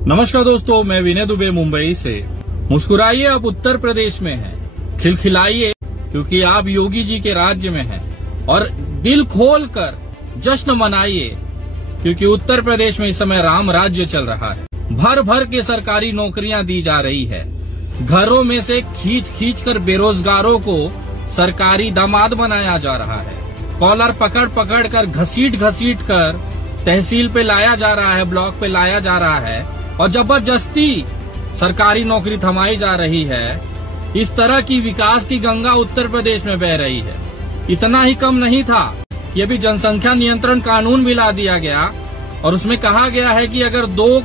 नमस्कार दोस्तों, मैं विनय दुबे मुंबई से। मुस्कुराइए, आप उत्तर प्रदेश में हैं। खिलखिलाइए क्योंकि आप योगी जी के राज्य में हैं। और दिल खोलकर जश्न मनाइए क्योंकि उत्तर प्रदेश में इस समय राम राज्य चल रहा है। भर भर के सरकारी नौकरियां दी जा रही है। घरों में से खींच खींच कर बेरोजगारों को सरकारी दामाद बनाया जा रहा है। कॉलर पकड़ पकड़ कर घसीट घसीट कर तहसील पे लाया जा रहा है, ब्लॉक पे लाया जा रहा है और जबरदस्ती सरकारी नौकरी थमाई जा रही है। इस तरह की विकास की गंगा उत्तर प्रदेश में बह रही है। इतना ही कम नहीं था, ये भी जनसंख्या नियंत्रण कानून भी ला दिया गया और उसमें कहा गया है कि अगर 2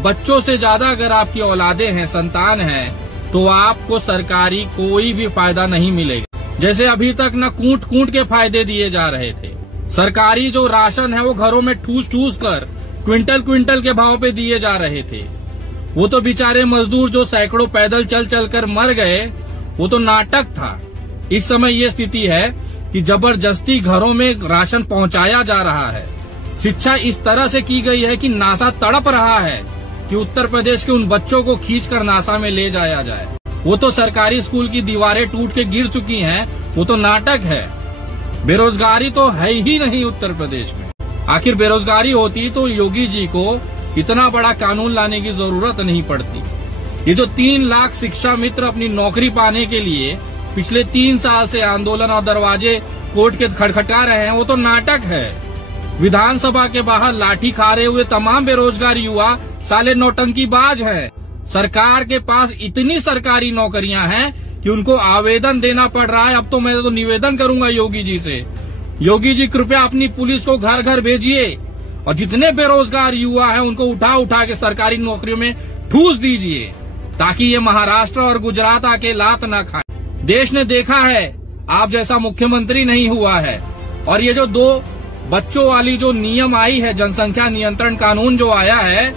बच्चों से ज्यादा अगर आपकी औलादें हैं, संतान है, तो आपको सरकारी कोई भी फायदा नहीं मिलेगा। जैसे अभी तक न कूट कूट के फायदे दिए जा रहे थे। सरकारी जो राशन है वो घरों में ठूस ठूस कर क्विंटल क्विंटल के भाव पे दिए जा रहे थे। वो तो बेचारे मजदूर जो सैकड़ों पैदल चल चल कर मर गए, वो तो नाटक था। इस समय ये स्थिति है कि जबरदस्ती घरों में राशन पहुंचाया जा रहा है। शिक्षा इस तरह से की गई है कि नासा तड़प रहा है कि उत्तर प्रदेश के उन बच्चों को खींचकर नासा में ले जाया जाए। वो तो सरकारी स्कूल की दीवारें टूट के गिर चुकी हैं, वो तो नाटक है। बेरोजगारी तो है ही नहीं उत्तर प्रदेश में। आखिर बेरोजगारी होती तो योगी जी को इतना बड़ा कानून लाने की जरूरत नहीं पड़ती। ये जो 3 लाख शिक्षा मित्र अपनी नौकरी पाने के लिए पिछले 3 साल से आंदोलन और दरवाजे कोर्ट के खटखटा रहे हैं, वो तो नाटक है। विधानसभा के बाहर लाठी खा रहे हुए तमाम बेरोजगार युवा साले नौटंकीबाज हैं। सरकार के पास इतनी सरकारी नौकरियां हैं कि उनको आवेदन देना पड़ रहा है। अब तो मैं तो निवेदन करूंगा योगी जी से, योगी जी कृपया अपनी पुलिस को घर घर भेजिए और जितने बेरोजगार युवा हैं उनको उठा उठा के सरकारी नौकरियों में ठूस दीजिए ताकि ये महाराष्ट्र और गुजरात आके लात न खाएं। देश ने देखा है आप जैसा मुख्यमंत्री नहीं हुआ है। और ये जो 2 बच्चों वाली जो नियम आई है, जनसंख्या नियंत्रण कानून जो आया है,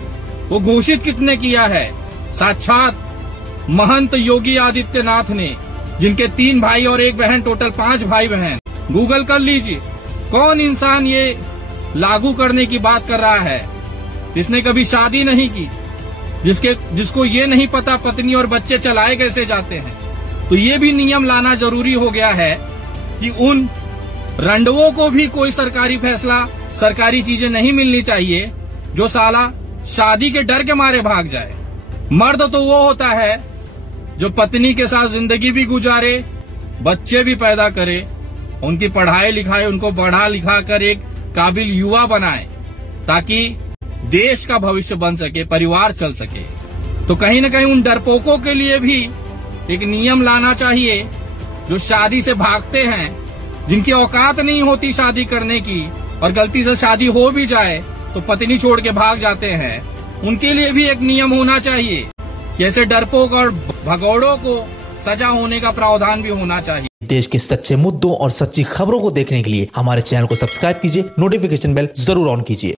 वो घोषित किसने किया है? साक्षात महंत योगी आदित्यनाथ ने, जिनके 3 भाई और 1 बहन, टोटल 5 भाई बहन। गूगल कर लीजिए, कौन इंसान ये लागू करने की बात कर रहा है जिसने कभी शादी नहीं की, जिसको ये नहीं पता पत्नी और बच्चे चलाए कैसे जाते हैं। तो ये भी नियम लाना जरूरी हो गया है कि उन रंडवों को भी कोई सरकारी फैसला, सरकारी चीजें नहीं मिलनी चाहिए जो साला शादी के डर के मारे भाग जाए। मर्द तो वो होता है जो पत्नी के साथ जिंदगी भी गुजारे, बच्चे भी पैदा करे, उनकी पढ़ाई लिखाई, उनको पढ़ा लिखा कर एक काबिल युवा बनाए ताकि देश का भविष्य बन सके, परिवार चल सके। तो कहीं न कहीं उन डरपोकों के लिए भी एक नियम लाना चाहिए जो शादी से भागते हैं, जिनकी औकात नहीं होती शादी करने की और गलती से शादी हो भी जाए तो पत्नी छोड़ के भाग जाते हैं। उनके लिए भी एक नियम होना चाहिए कि ऐसे डरपोक और भगौड़ों को सजा होने का प्रावधान भी होना चाहिए। देश के सच्चे मुद्दों और सच्ची खबरों को देखने के लिए हमारे चैनल को सब्सक्राइब कीजिए, नोटिफिकेशन बेल जरूर ऑन कीजिए।